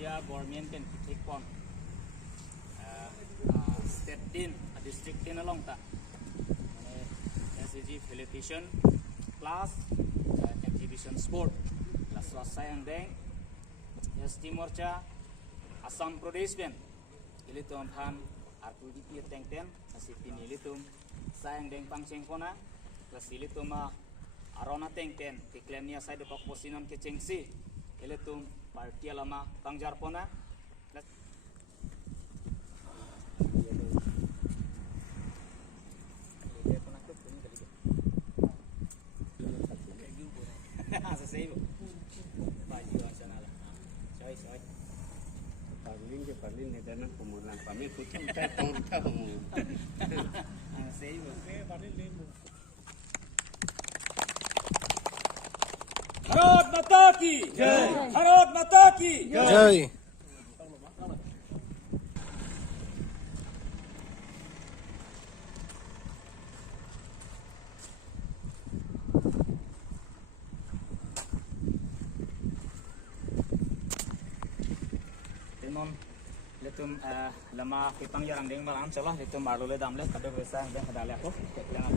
India government pen take on state din district din along ta SCG felicitation class exhibition sport la swasayang deng ST Morcha Assam Pradesh pen ilitum phan RPDP teng ten asipin ilitum sayang deng pangcheng kona la ilitum arona teng ten tiklemnia side pak posinon ke chengsi ilitum parti alama pangjar pona Paling ni dana kumulan kami kucing tahu tahu. Bharat Mata ki jai. Bharat Mata ki jai. Letum lama kitang yarang deng malam celah letum baru le dam le kada besar deng kada le aku jangan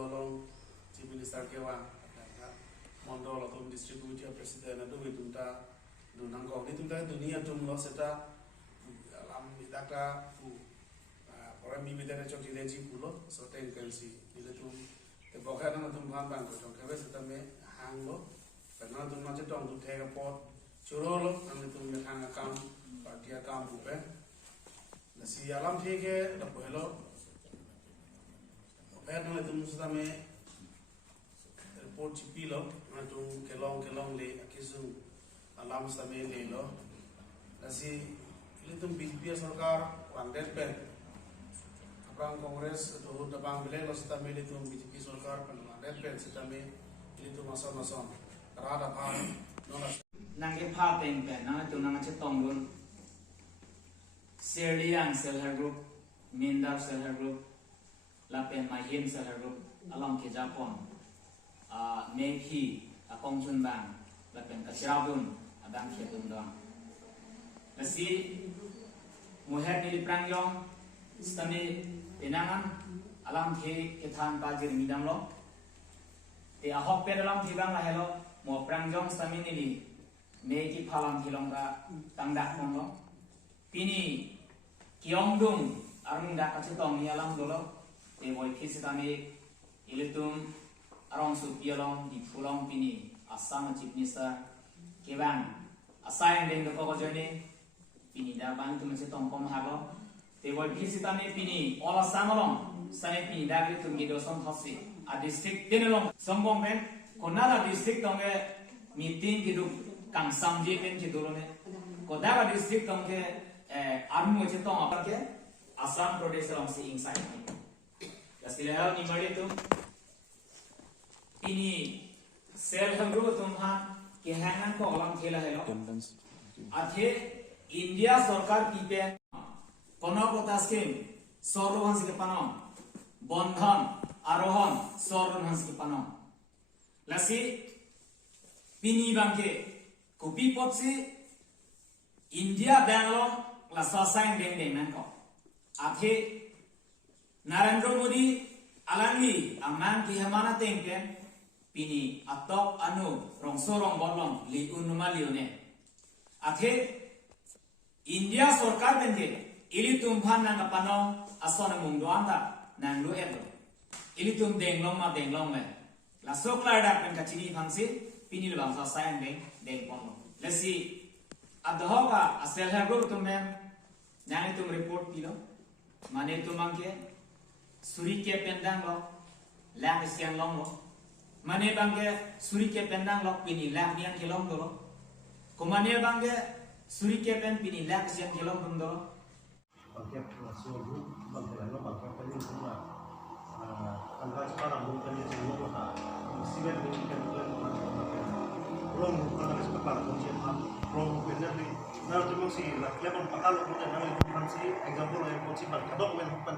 Along Chief Minister Kewan, Mondol atau distribusi presiden itu kita dunangkau di kita dunia jumlah seta alam data orang bibitnya cocok di pulau soten kelsi itu tuh tebaknya nama tumbuhan bangko cocok kebe seta me hanglo karena tuh macam tuh tega pot curolo kami tuh hang akam parti akam bupe nasi alam tega dapat hello Pernah itu musuh kami report cipilo, macam kelong le, akisu alam kami le lo. Nasi itu BJP sarkar wanted pen. Apang Kongres itu udah bang beli lo kami itu BJP sarkar pen wanted pen. Kami itu masa. Terhadap hal nona. Nangge pateng pen, nang itu nang cetong dun. Serlian Selher Group, Mindar Selher Group. Lapen mahin seharup alam ke Japon Mepi Kongsun Bang lapen Kasirabun adang Ketun Dong nasi muher ni prangyong stami penangan alam ke ketan pajir midam lo te ahok pe dalam thibang la helo mo prangyong stami ni meki phalam thilong ka tangdak mong lo pini kiongdung arung dak kacetong ni alam dolo Boy kisi kami ilitum arong supiolong di pulang pini asam Chief Minister Kewan asayang deng doko kojoni pini daban tu macam tongkong halo boy kisi kami pini olah samalong sana pini dagri tum gido som thosi a district denelong sombong pen konara district tongge meeting gido kang samji pen kidorone kodara district tongge armu macam tong apa ke Assam Pradesh long si inside Silahal ni mari tu ini sel hamro tumha kehangan ko alam khela helo athe India sarkar kipe kono kota scheme sorrohan sike panom bondhan arohan sorrohan sike panom lasi pini bangke kopi potsi India Bangalore la sasang deng nan ko athe Narendra Modi alangi amang ki hamana tengken pini atok anu rongsorong bolong li unumalione athe India sarkar benge ili tumphan nang apano asona mungdoanda nang lu ero ili tum denglong me la sokla dak pen kachini phangsi pini lu bangsa sayang deng pon lesi adhoga asel hago tumem nang tum report pilo mane tumangke Suri ke pendang lo, lang siang long lo, mane bangke suri ke pendang lo pini lang niang kilong lo, kumane bangke suri ke pen pini lang siang kilong lo. Pakai pro bener nih. Nah, cuma sih lah, ya kan pakal lo kan, nah itu kan sih example yang kunci ban kadok men pan